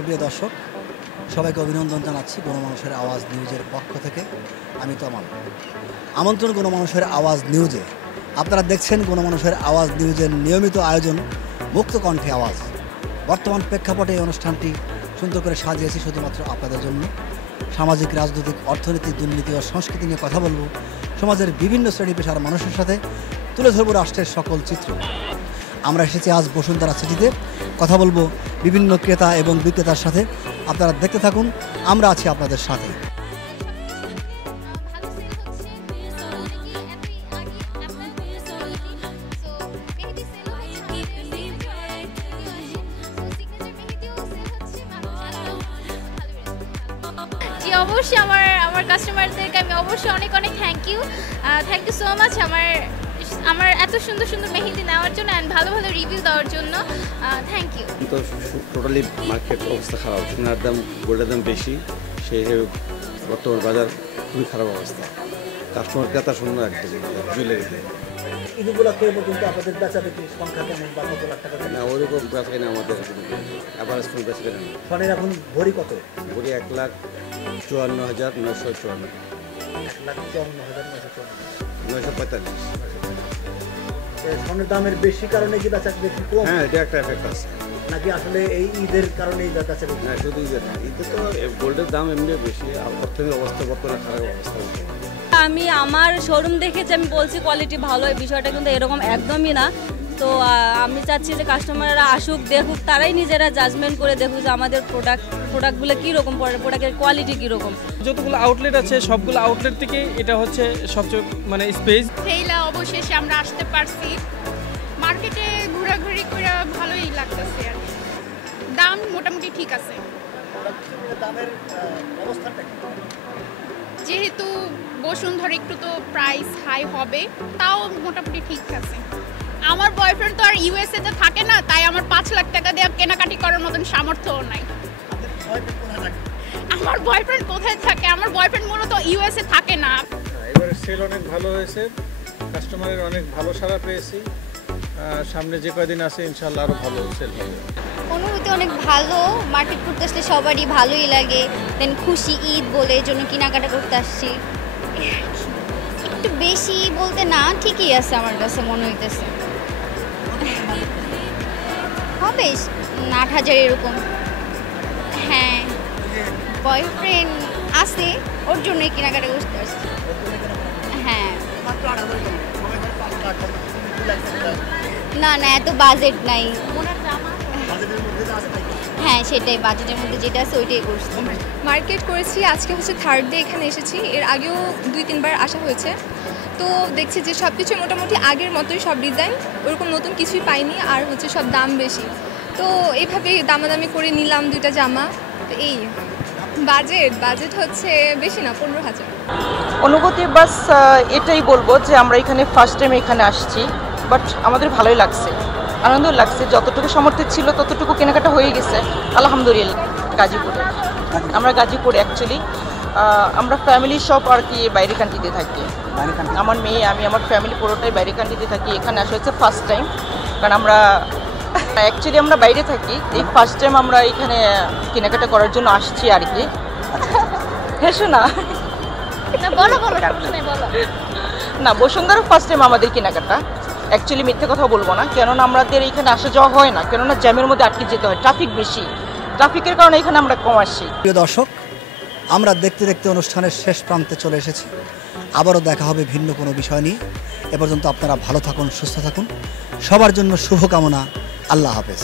সুপ্রিয় দর্শক, সবাইকে অভিনন্দন জানাচ্ছি গণমানুষের আওয়াজ নিউজের পক্ষ থেকে। আমি তমাল। আমন্ত্রণ গণমানুষের আওয়াজ নিউজে। আপনারা দেখছেন গণমানুষের আওয়াজ নিউজের নিয়মিত আয়োজন মুক্ত কণ্ঠে আওয়াজ। বর্তমান প্রেক্ষাপটে এই অনুষ্ঠানটি সুন্দর করে সাজিয়েছি শুধুমাত্র আপনাদের জন্য। সামাজিক, রাজনৈতিক, অর্থনৈতিক, দুর্নীতি ও সংস্কৃতি নিয়ে কথা বলবো। সমাজের বিভিন্ন শ্রেণী পেশার মানুষের সাথে তুলে ধরবো রাষ্ট্রের সকল চিত্র। আমরা এসেছি আজ বসুন্ধরা সিটিতে। কথা বলবো বিভিন্ন ক্রেতা এবং বিক্রেতার সাথে। আপনারা দেখতে থাকুন, আমরা আছি আপনাদের সাথে। জি অবশ্যই আমার কাস্টমারদেরকে আমি অবশ্যই অনেক থ্যাংক ইউ সো মাচ আমার এত সুন্দর মেহেদি নেওয়ার জন্য অ্যান্ড ভালো রিভিউ দেওয়ার জন্য থ্যাংক ইউ। তো টোটালি মার্কেট অবস্থা খারাপ, সোনার দাম গোল্ডের দাম বেশি, সেই হিসেবে বর্তমান বাজার খুবই খারাপ অবস্থা। কাস্টমার ক্রেতা শূন্য একদম জুয়েলারিতে। ঈদগুলোকে পর্যন্ত আপনাদের বেচা বিক্রির সংখ্যা কেমন বা কত লাখ টাকা? না, ওইরকম বেচা কিনা আমাদের অ্যাভারেজ কোনো বেচা কিনা নেই। স্বর্ণের এখন ভরি কত? ভরি 1,54,954, 945। স্বর্ণের দামের বেশি কারণে কি বেচা বিক্রি কম? হ্যাঁ, এটা একটা এফেক্ট আছে। নাকি আসলে এই ঈদের কারণে বেচা বিক্রি? হ্যাঁ, শুধু ঈদের না, ঈদে তো গোল্ডের দাম এমনি বেশি, আর অর্থনৈতিক অবস্থা বর্তমানে খারাপ অবস্থা। আমি আমার শোরুম দেখেছি, আমি বলছি কোয়ালিটি ভালো, এই বিষয়টা কিন্তু এরকম একদমই না। তো আমি চাচ্ছি যে কাস্টমাররা আসুক, দেখুক, তারাই নিজেরা জাজমেন্ট করে দেখুক যে আমাদের প্রোডাক্টগুলো কীরকম, প্রোডাক্টের কোয়ালিটি কীরকম। যতগুলো আউটলেট আছে সবগুলো আউটলেট থেকে এটা হচ্ছে সবচেয়ে স্পেস। সেইলা অবশেষে আমরা আসতে পারছি। মার্কেটে ঘোরাঘুরি করে ভালোই লাগতেছে আর দাম মোটামুটি ঠিক আছে। যেহেতু বসুন্ধরা একটু তো প্রাইস হাই হবে, তাও মোটামুটি ঠিক আছে। আমার বয়ফ্রেন্ড তো আর ইউএসএতে থাকে না, তাই আমার 5 লাখ টাকা দিয়ে কেনাকাটি করার মতন সামর্থ্যও নাই। আমার বয়ফ্রেন্ড কোথায় থাকে? আমার বয়ফ্রেন্ড মূলত ইউএসএ থাকে না। এবারে সেল অনেক ভালো হয়েছে, কাস্টমারের অনেক ভালো সাড়া পেয়েছি। সামনে যে কয়দিন আছে ইনশাল্লাহ আরও ভালো সেল হবে। অনুভূতি অনেক ভালো। মার্কেট করতে আসলে সবারই ভালোই লাগে। দেন খুশি ঈদ বলে এই জন্য কেনাকাটা করতে আসছি। একটু বেশি বলতে না, ঠিকই আছে আমার কাছে মনে হইতেছে। হবে 8,000 এরকম। হ্যাঁ, বয়ফ্রেন্ড আছে, ওর জন্যই কেনাকাটা করতে আসছি। হ্যাঁ, না এত বাজেট নাই। হ্যাঁ, সেটাই বাজেটের মধ্যে যেটা আছে ওইটাই করছি। মার্কেট করেছি, আজকে হচ্ছে 3rd ডে এখানে এসেছি। এর আগেও 2-3 বার আসা হয়েছে। তো দেখছি যে সব কিছু মোটামুটি আগের মতোই, সব ডিজাইন, ওরকম নতুন কিছুই পাইনি। আর হচ্ছে সব দাম বেশি, তো এইভাবে দামাদামি করে নিলাম 2টা জামা। তো এই বাজেট হচ্ছে বেশি না, 15,000। অনুভূতি বাস এটাই বলবো যে আমরা এখানে ফার্স্ট টাইম এখানে আসছি, বাট আমাদের ভালোই লাগছে, আনন্দ লাগছে। যতটুকু সামর্থ্য ছিল ততটুকু কেনাকাটা হয়ে গেছে আলহামদুলিল্লাহ। গাজীপুরে, আমরা গাজীপুরে অ্যাকচুয়ালি আমরা ফ্যামিলি সব আর কি বাইরে কান্ট্রিতে থাকি। আমার মেয়ে, আমি, আমার ফ্যামিলি পুরোটাই বাইরে কান্ট্রিতে থাকি। এখানে আসা হচ্ছে ফার্স্ট টাইম, কারণ আমরা অ্যাকচুয়ালি আমরা বাইরে থাকি। এই ফার্স্ট টাইম আমরা এখানে কেনাকাটা করার জন্য আসছি আর কি। হেসো না, না বসুন্ধরা ফার্স্ট টাইম আমাদের কেনাকাটা। অ্যাকচুয়ালি মিথ্যে কথা বলবো না, কেননা আমাদের এখানে আসা যাওয়া হয় না, কেননা জ্যামের মধ্যে আটকে যেতে হয়, ট্রাফিক বেশি, ট্রাফিকের কারণে এখানে আমরা কম আসি। প্রিয় দর্শক, আমরা দেখতে দেখতে অনুষ্ঠানের শেষ প্রান্তে চলে এসেছি। আবারও দেখা হবে ভিন্ন কোনো বিষয় নিয়ে। এ পর্যন্ত আপনারা ভালো থাকুন, সুস্থ থাকুন। সবার জন্য শুভকামনা। আল্লাহ হাফেজ।